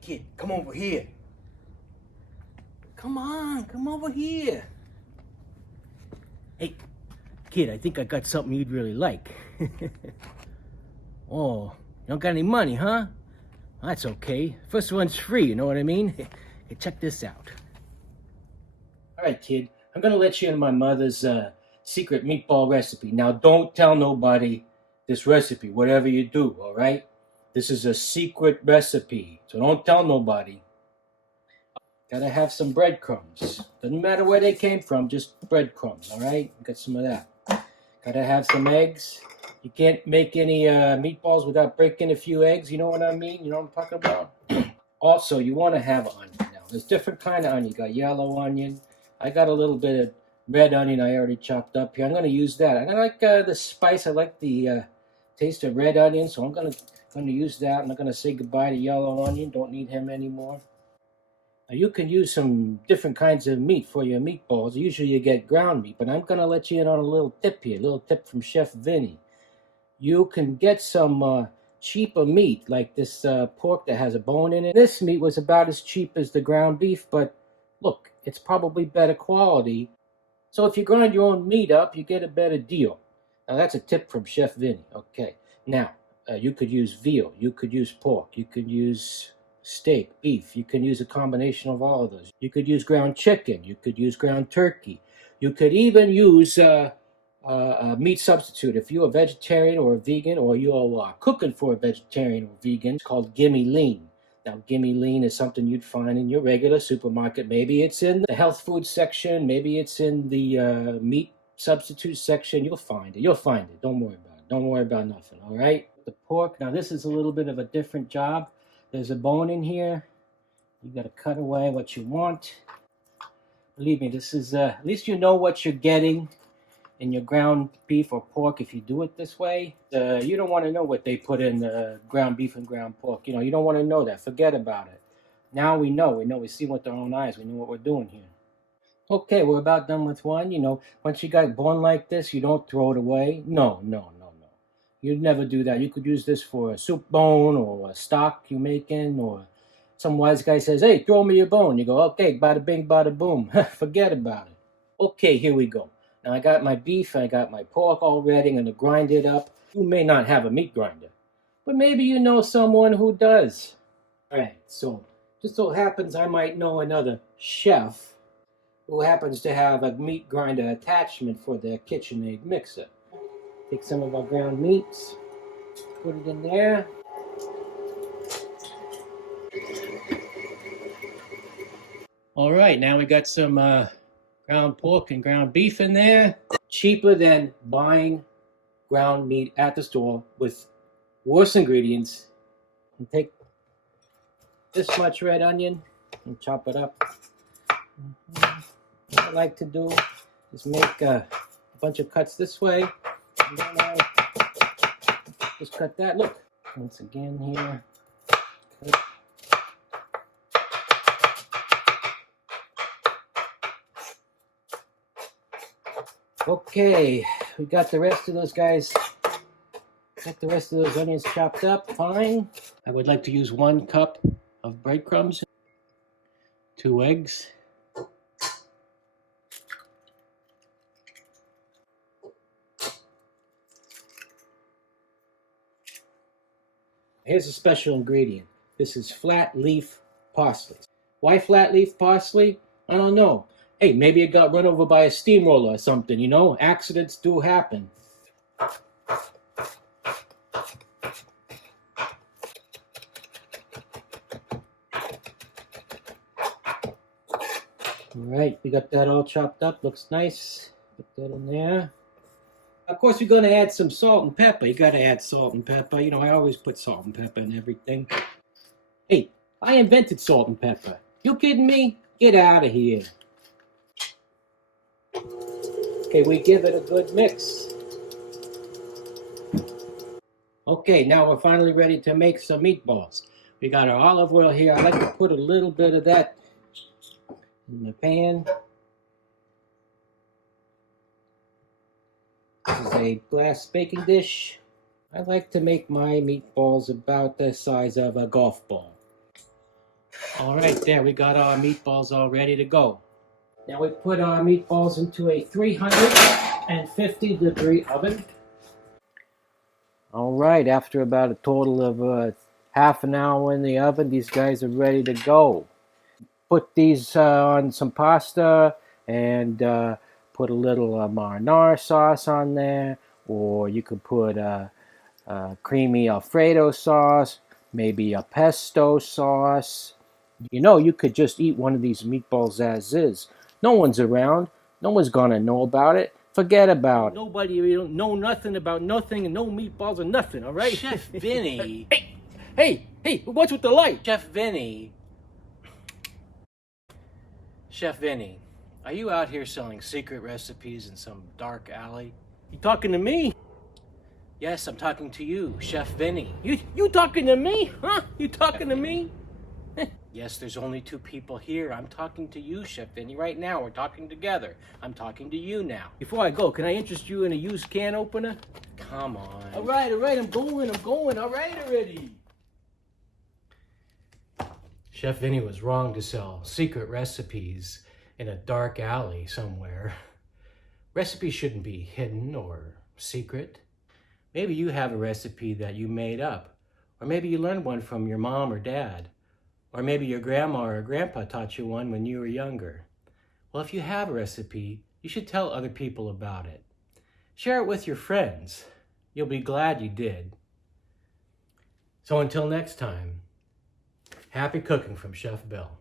kid, come over here. Come on, come over here. Hey, kid, I think I got something you'd really like. Oh, you don't got any money, huh? That's okay. First one's free, you know what I mean? Hey, check this out. All right, kid, I'm gonna let you in my mother's secret meatball recipe. Now, don't tell nobody this recipe, whatever you do, all right? This is a secret recipe, so don't tell nobody. Gotta have some breadcrumbs. Doesn't matter where they came from, just breadcrumbs, all right? Got some of that. Gotta have some eggs. You can't make any meatballs without breaking a few eggs, you know what I mean? You know what I'm talking about? Also, you want to have onion. Now, there's different kind of onion. You got yellow onion. I got a little bit of red onion I already chopped up here. I'm going to use that. I like the spice. I like the taste of red onion, so I'm going to use that. I'm not going to say goodbye to yellow onion. Don't need him anymore. Now, you can use some different kinds of meat for your meatballs. Usually you get ground meat, but I'm going to let you in on a little tip here, a little tip from Chef Vinnie. You can get some cheaper meat, like this pork that has a bone in it. This meat was about as cheap as the ground beef, but look, it's probably better quality. So if you grind your own meat up, you get a better deal. Now that's a tip from Chef Vinnie. Okay, now you could use veal, you could use pork, you could use steak, beef, you can use a combination of all of those. You could use ground chicken, you could use ground turkey, you could even use a meat substitute. If you're a vegetarian or a vegan, or you're cooking for a vegetarian or vegan, it's called Gimme Lean. Now, Gimme Lean is something you'd find in your regular supermarket. Maybe it's in the health food section. Maybe it's in the meat substitute section. You'll find it. You'll find it. Don't worry about it. Don't worry about nothing, all right? The pork, now this is a little bit of a different job. There's a bone in here. You got to cut away what you want. Believe me, this is, at least you know what you're getting in your ground beef or pork. If you do it this way, you don't want to know what they put in ground beef and ground pork. You know, you don't want to know that. Forget about it. Now we know. We see with our own eyes. We know what we're doing here. Okay, we're about done with one. You know, once you got bone like this, you don't throw it away. No. You'd never do that. You could use this for a soup bone or a stock you're making, or some wise guy says, hey, throw me your bone. You go, okay, bada bing, bada boom. Forget about it. Okay, here we go. Now I got my beef, I got my pork all ready. I'm going to grind it up. You may not have a meat grinder, but maybe you know someone who does. All right, so just so happens I might know another chef who happens to have a meat grinder attachment for their KitchenAid mixer. Take some of our ground meats, put it in there. All right, now we got some ground pork and ground beef in there. Cheaper than buying ground meat at the store with worse ingredients. And take this much red onion and chop it up. What I like to do is make a bunch of cuts this way. And then I just cut that. Look, once again here. Cut. Okay, we got the rest of those guys. Got the rest of those onions chopped up. Fine. I would like to use 1 cup of breadcrumbs, 2 eggs, here's a special ingredient. This is flat leaf parsley. Why flat leaf parsley? I don't know. Hey, maybe it got run over by a steamroller or something, you know? Accidents do happen. Alright, we got that all chopped up. Looks nice. Put that in there. Of course, you're going to add some salt and pepper. You got to add salt and pepper. You know, I always put salt and pepper in everything. Hey, I invented salt and pepper. You kidding me? Get out of here. Okay, we give it a good mix. Okay, now we're finally ready to make some meatballs. We got our olive oil here. I like to put a little bit of that in the pan. This is a glass baking dish. I like to make my meatballs about the size of a golf ball. All right, there, we got our meatballs all ready to go. Now we put our meatballs into a 350-degree oven. All right, after about a total of half an hour in the oven, these guys are ready to go. Put these on some pasta and put a little marinara sauce on there, or you could put creamy Alfredo sauce, maybe a pesto sauce. You know, you could just eat one of these meatballs as is. No one's around. No one's gonna know about it. Forget about it. Nobody, you don't know nothing about nothing and no meatballs or nothing, all right? Chef Vinnie. Hey, what's with the light? Chef Vinnie. Chef Vinnie, are you out here selling secret recipes in some dark alley? You talking to me? Yes, I'm talking to you, Chef Vinnie. You talking to me? Huh? You talking to me? Yes, there's only two people here. I'm talking to you, Chef Vinnie. Right now, we're talking together. I'm talking to you now. Before I go, can I interest you in a used can opener? Come on. All right, I'm going. All right already. Chef Vinnie was wrong to sell secret recipes in a dark alley somewhere. Recipes shouldn't be hidden or secret. Maybe you have a recipe that you made up, or maybe you learned one from your mom or dad, or maybe your grandma or grandpa taught you one when you were younger. Well, if you have a recipe, you should tell other people about it. Share it with your friends. You'll be glad you did. So until next time, happy cooking from Chef Bill.